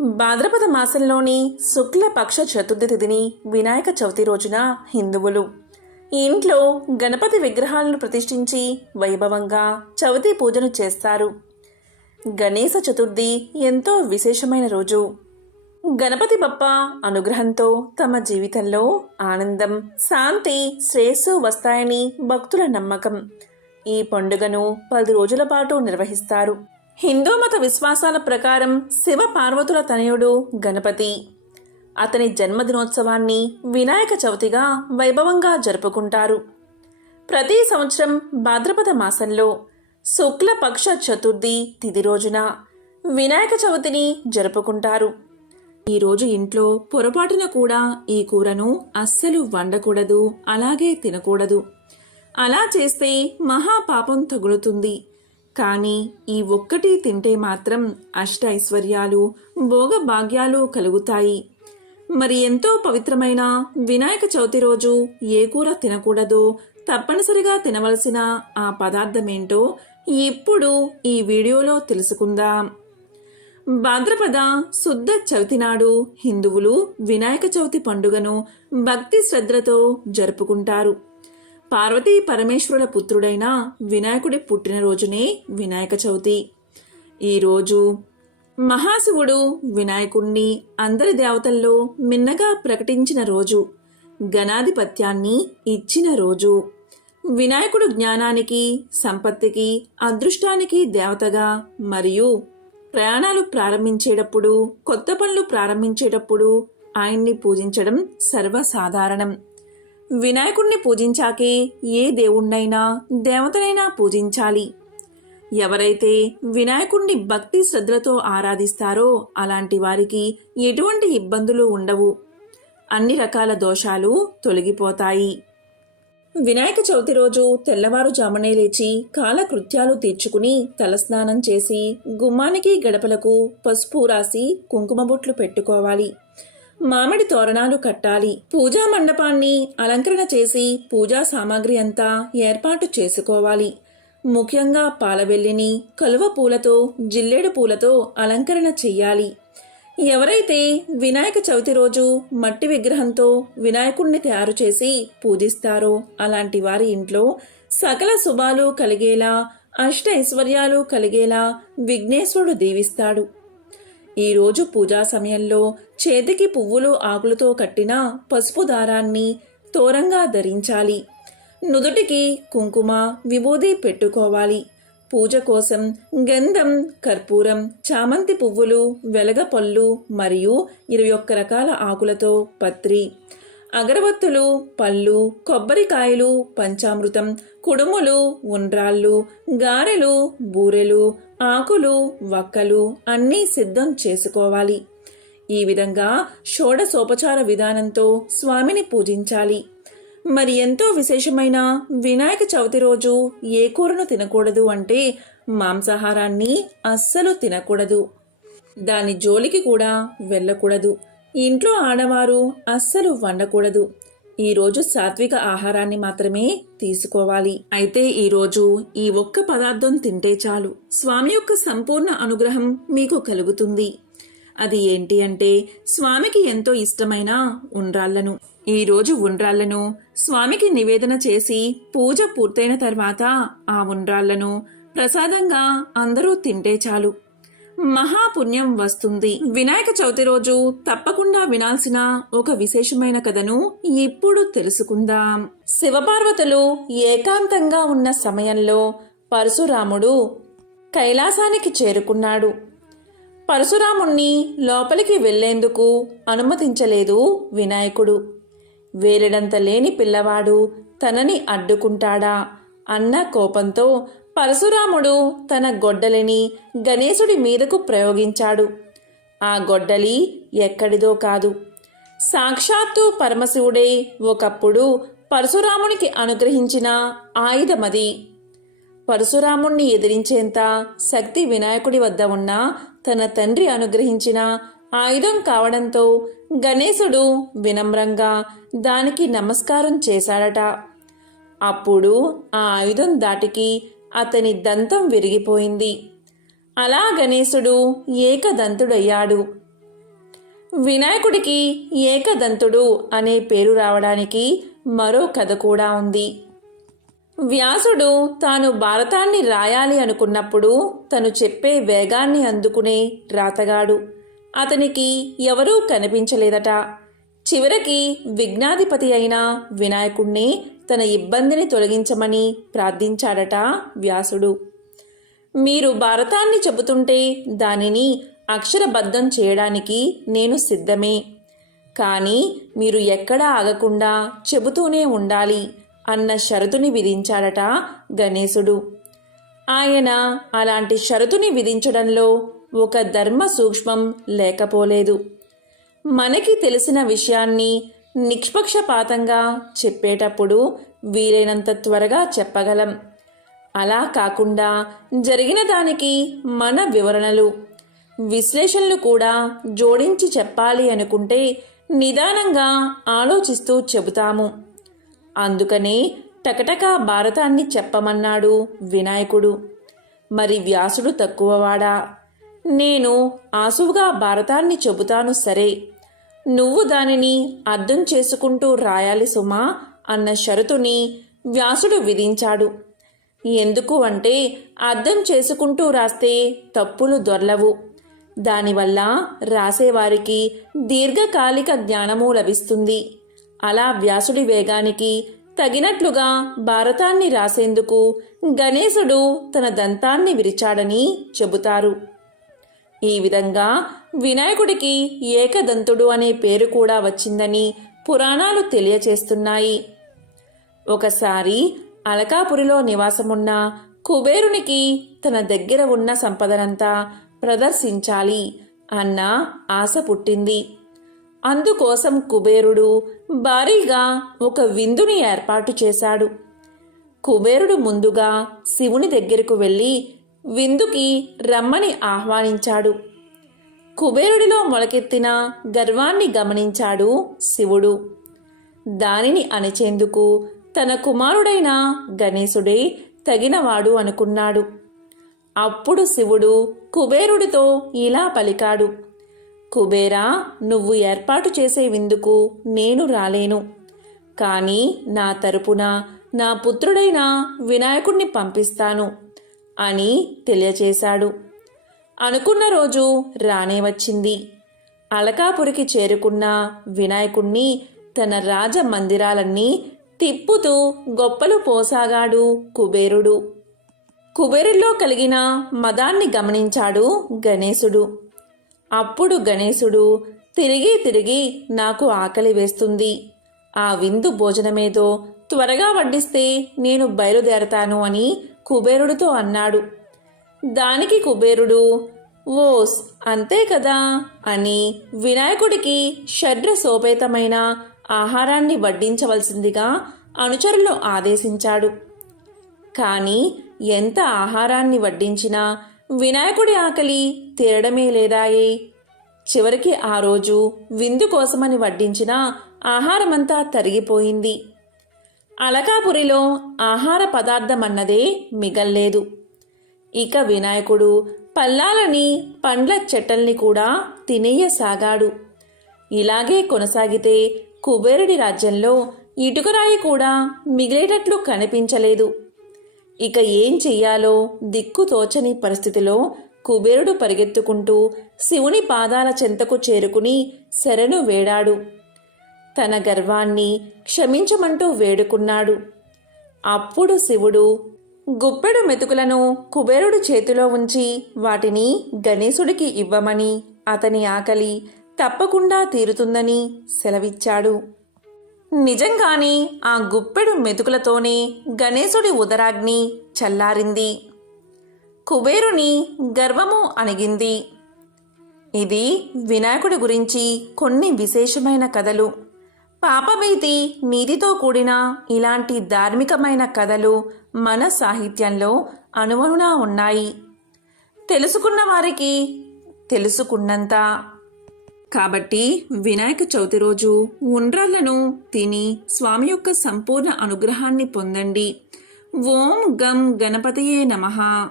భాద్రపద మాసంలోని శుక్లపక్ష చతుర్థి తిథిని వినాయక చవితి రోజున హిందువులు. ఇంట్లో గణపతి విగ్రహాలను ప్రతిష్ఠించి వైభవంగా చవితి పూజను చేస్తారు. గణేశ చతుర్థి ఎంతో విశేషమైన రోజు. గణపతి బప్ప అనుగ్రహంతో తమ జీవితంలో ఆనందం శాంతి శ్రేయస్సు వస్తాయని భక్తుల నమ్మకం. ఈ పండుగను పది రోజుల పాటు నిర్వహిస్తారు. హిందూ మత విశ్వాసాల ప్రకారం శివ పార్వతుల తనయుడు గణపతి. అతని జన్మదినోత్సవాన్ని వినాయక చవితిగా వైభవంగా జరుపుకుంటారు. ప్రతి సంవత్సరం భాద్రపద మాసంలో శుక్లపక్ష చతుర్థి తిది రోజున వినాయక చవితిని జరుపుకుంటారు. ఈరోజు ఇంట్లో పొరపాటున కూడా ఈ కూరను అస్సలు వండకూడదు అలాగే తినకూడదు. అలా చేస్తే మహాపాపం తగులుతుంది. కానీ ఈ ఒక్కటి తింటే మాత్రం అష్ట ఐశ్వర్యాలు భోగభాగ్యాలు కలుగుతాయి. మరి ఎంతో పవిత్రమైన వినాయక చవితి రోజు ఏ కూర తినకూడదో? తప్పనిసరిగా తినవలసిన ఆ పదార్థమేంటో ఇప్పుడు ఈ వీడియోలో తెలుసుకుందాం. భాద్రపద శుద్ధ చవితి నాడు హిందువులు వినాయక చవితి పండుగను భక్తి శ్రద్ధలతో జరుపుకుంటారు. పార్వతీ పరమేశ్వరుల పుత్రుడైన వినాయకుడి పుట్టినరోజునే వినాయక చవితి. ఈరోజు మహాశివుడు వినాయకుణ్ణి అందరి దేవతల్లో మిన్నగా ప్రకటించిన రోజు గణాధిపత్యాన్ని ఇచ్చిన రోజు. వినాయకుడు జ్ఞానానికి సంపత్తికి అదృష్టానికి దేవతగా మరియు ప్రయాణాలు ప్రారంభించేటప్పుడు కొత్త పనులు ప్రారంభించేటప్పుడు ఆయన్ని పూజించడం సర్వసాధారణం. వినాయకుణ్ణి పూజించాకే ఏ దేవుణ్ణైనా దేవతనైనా పూజించాలి. ఎవరైతే వినాయకుణ్ణి భక్తి శ్రద్ధలతో ఆరాధిస్తారో అలాంటి వారికి ఎటువంటి ఇబ్బందులు ఉండవు. అన్ని రకాల దోషాలు తొలగిపోతాయి. వినాయక చవితి రోజు తెల్లవారుజామునే లేచి కాలకృత్యాలు తీర్చుకుని తలస్నానం చేసి గుమ్మానికి గడపలకు పసుపు రాసి కుంకుమ బొట్లు పెట్టుకోవాలి. మామిడి తోరణాలు కట్టాలి. పూజా మండపాన్ని అలంకరణ చేసి పూజా సామాగ్రి అంతా ఏర్పాటు చేసుకోవాలి. ముఖ్యంగా పాలవెల్లిని కలువ పూలతో జిల్లేడు పూలతో అలంకరణ చెయ్యాలి. ఎవరైతే వినాయక చవితి రోజు మట్టి విగ్రహంతో వినాయకుణ్ణి తయారు చేసి పూజిస్తారో అలాంటి వారి ఇంట్లో సకల శుభాలు కలిగేలా అష్ట ఐశ్వర్యాలు కలిగేలా విఘ్నేశ్వరుడు దీవిస్తాడు. ఈరోజు పూజా సమయంలో చేతికి పువ్వులు ఆకులతో కట్టిన పసుపు దారాన్ని తోరంగా ధరించాలి. నుదుటికి కుంకుమ విభూది పెట్టుకోవాలి. పూజ కోసం గంధం కర్పూరం చామంతి పువ్వులు వెలగపళ్ళు మరియు ఇరవై ఒక్క రకాల ఆకులతో పత్రి. అగరబత్తులు పళ్ళు కొబ్బరికాయలు పంచామృతం కుడుములు ఉండ్రాళ్ళు గారెలు బూరెలు ఆకులు వక్కలు అన్నీ సిద్ధం చేసుకోవాలి. ఈ విధంగా షోడసోపచార విధానంతో స్వామిని పూజించాలి. మరి ఎంతో విశేషమైన వినాయక చవితి రోజు ఏ కూరను తినకూడదు అంటే మాంసాహారాన్ని అస్సలు తినకూడదు. దాని జోలికి కూడా వెళ్ళకూడదు. ఇంట్లో ఆడవారు అస్సలు వండకూడదు. ఈరోజు సాత్విక ఆహారాన్ని మాత్రమే తీసుకోవాలి. అయితే ఈరోజు ఈ ఒక్క పదార్థం తింటే చాలు. స్వామి యొక్క సంపూర్ణ అనుగ్రహం మీకు కలుగుతుంది. అది ఏంటి అంటే స్వామికి ఎంతో ఇష్టమైన ఉండ్రాళ్ళను. ఈరోజు ఉండ్రాళ్ళను స్వామికి నివేదన చేసి పూజ పూర్తయిన తర్వాత ఆ ఉండ్రాళ్ళను ప్రసాదంగా అందరూ తింటే చాలు. మహాపుణ్యం వస్తుంది. వినాయక చవితి రోజు తప్పకుండా వినాల్సిన ఒక విశేషమైన కథను ఇప్పుడు తెలుసుకుందాం. శివపార్వతులు ఏకాంతంగా ఉన్న సమయంలో పరశురాముడు కైలాసానికి చేరుకున్నాడు. పరశురాముణ్ణి లోపలికి వెళ్ళేందుకు అనుమతించలేదు వినాయకుడు. వేలడంత లేని పిల్లవాడు తనని అడ్డుకుంటాడా అన్న కోపంతో పరశురాముడు తన గొడ్డలిని గణేశుడి మీదకు ప్రయోగించాడు. ఆ గొడ్డలి ఎక్కడిదో కాదు. సాక్షాత్తు పరమశివుడే ఒకప్పుడు పరశురామునికి అనుగ్రహించిన ఆయుధమది. పరశురాముణ్ణి ఎదిరించేంత శక్తి వినాయకుడి వద్ద ఉన్న తన తండ్రి అనుగ్రహించిన ఆయుధం కావడంతో గణేశుడు వినమ్రంగా దానికి నమస్కారం చేశాడట. అప్పుడు ఆ ఆయుధం దాటికి అతని దంతం విరిగిపోయింది. అలా గణేశుడు ఏకదంతుడయ్యాడు. వినాయకుడికి ఏకదంతుడు అనే పేరు రావడానికి మరో కథ కూడా ఉంది. వ్యాసుడు తాను భారతాన్ని రాయాలి అనుకున్నప్పుడు తను చెప్పే వేగాన్ని అందుకునే రాతగాడు. అతనికి ఎవరూ కనిపించలేదట. చివరికి విఘ్నాధిపతి అయిన వినాయకుణ్ణి తన ఇబ్బందిని తొలగించమని ప్రార్థించాడట వ్యాసుడు. మీరు భారతాన్ని చెబుతుంటే దానిని అక్షరబద్ధం చేయడానికి నేను సిద్ధమే. కానీ మీరు ఎక్కడా ఆగకుండా చెబుతూనే ఉండాలి అన్న షరతుని విధించాడట గణేశుడు. ఆయన అలాంటి షరతుని విధించడంలో ఒక ధర్మ సూక్ష్మం లేకపోలేదు. మనకి తెలిసిన విషయాన్ని నిష్పక్షపాతంగా చెప్పేటప్పుడు వీలైనంత త్వరగా చెప్పగలం. అలా కాకుండా జరిగిన దానికి మన వివరణలు విశ్లేషణలు కూడా జోడించి చెప్పాలి అనుకుంటే నిదానంగా ఆలోచిస్తూ చెబుతాము. అందుకనే టకటకా భారతాన్ని చెప్పమన్నాడు వినాయకుడు. మరి వ్యాసుడు తక్కువవాడా? నేను ఆసువుగా భారతాన్ని చెబుతాను సరే. నువ్వు దానిని అర్థం చేసుకుంటూ రాయాలి సుమా అన్న షరతుని వ్యాసుడు విధించాడు. ఎందుకు అంటే అర్థం చేసుకుంటూ రాస్తే తప్పులు దొర్లవు. దానివల్ల రాసేవారికి దీర్ఘకాలిక జ్ఞానము లభిస్తుంది. అలా వ్యాసుడి వేగానికి తగినట్లుగా భారతాన్ని రాసేందుకు గణేశుడు తన దంతాన్ని విరిచాడని చెబుతారు. ఈ విధంగా వినాయకుడికి ఏకదంతుడు అనే పేరు కూడా వచ్చిందని పురాణాలు తెలియచేస్తున్నాయి. ఒకసారి అలకాపురిలో నివాసమున్న కుబేరునికి తన దగ్గర ఉన్న సంపదనంతా ప్రదర్శించాలి అన్న ఆశ పుట్టింది. అందుకోసం కుబేరుడు భారీగా ఒక విందుని ఏర్పాటు చేశాడు. కుబేరుడు ముందుగా శివుని దగ్గరకు వెళ్ళి విందుకి రమ్మని ఆహ్వానించాడు. కుబేరుడిలో మొలకెత్తిన గర్వాన్ని గమనించాడు శివుడు. దానిని అణిచేందుకు తన కుమారుడైన గణేశుడే తగినవాడు అనుకున్నాడు. అప్పుడు శివుడు కుబేరుడితో ఇలా పలికాడు. కుబేరా నువ్వు ఏర్పాటు చేసే విందుకు నేను రాలేను. కానీ నా తరపున నా పుత్రుడైన వినాయకుణ్ణి పంపిస్తాను. అని తెలియచేశాడు. అనుకున్న రోజు రానే వచ్చింది. అలకాపురికి చేరుకున్న వినాయకుణ్ణి తన రాజ మందిరాలన్నీ తిప్పుతూ గొప్పలు పోసాగాడు కుబేరుడు. కుబేరులో కలిగిన మదాన్ని గమనించాడు గణేశుడు. అప్పుడు గణేశుడు తిరిగి తిరిగి నాకు ఆకలి వేస్తుంది. ఆ విందు భోజనమేదో త్వరగా వడ్డిస్తే నేను బయలుదేరతాను అని కుబేరుడితో అన్నాడు. దానికి కుబేరుడు? ఓస్ అంతే కదా అని వినాయకుడికి షడ్ర సోపేతమైన ఆహారాన్ని వడ్డించవలసిందిగా అనుచరులు ఆదేశించాడు. కానీ ఎంత ఆహారాన్ని వడ్డించినా వినాయకుడి ఆకలి తీరడమే లేదాయే. చివరికి ఆ రోజు విందు కోసమని వడ్డించిన ఆహారమంతా తరిగిపోయింది. అలకాపురిలో ఆహార పదార్థమన్నదే మిగల్లేదు. ఇక వినాయకుడు పల్లాలని పండ్ల చెట్టల్ని కూడా తినేయసాగాడు. ఇలాగే కొనసాగితే కుబేరుడి రాజ్యంలో ఇటుకరాయి కూడా మిగిలేటట్లు కనిపించలేదు. ఇక ఏం చెయ్యాలో దిక్కు తోచని పరిస్థితిలో కుబేరుడు పరిగెత్తుకుంటూ శివుని పాదాల చెంతకు చేరుకుని శరణు వేడాడు. తన గర్వాన్ని క్షమించమంటూ వేడుకున్నాడు. అప్పుడు శివుడు గుప్పెడు మెతుకులను కుబేరుడు చేతిలో ఉంచి వాటిని గణేశుడికి ఇవ్వమని అతని ఆకలి తప్పకుండా తీరుతుందని సెలవిచ్చాడు. నిజంగానే ఆ గుప్పెడు మెతుకులతోనే గణేశుడి ఉదరాగ్ని చల్లారింది. కుబేరుని గర్వము అణిగింది. ఇది వినాయకుడి గురించి కొన్ని విశేషమైన కథలు. పాపభీతి నీతితో కూడిన ఇలాంటి ధార్మికమైన కథలు మన సాహిత్యంలో అణువణునా ఉన్నాయి. తెలుసుకున్న వారికి తెలుసుకున్నంత. కాబట్టి వినాయక చవితి రోజు ఉండ్రాళ్ళను తిని స్వామి యొక్క సంపూర్ణ అనుగ్రహాన్ని పొందండి. ఓం గం గణపతియే నమః.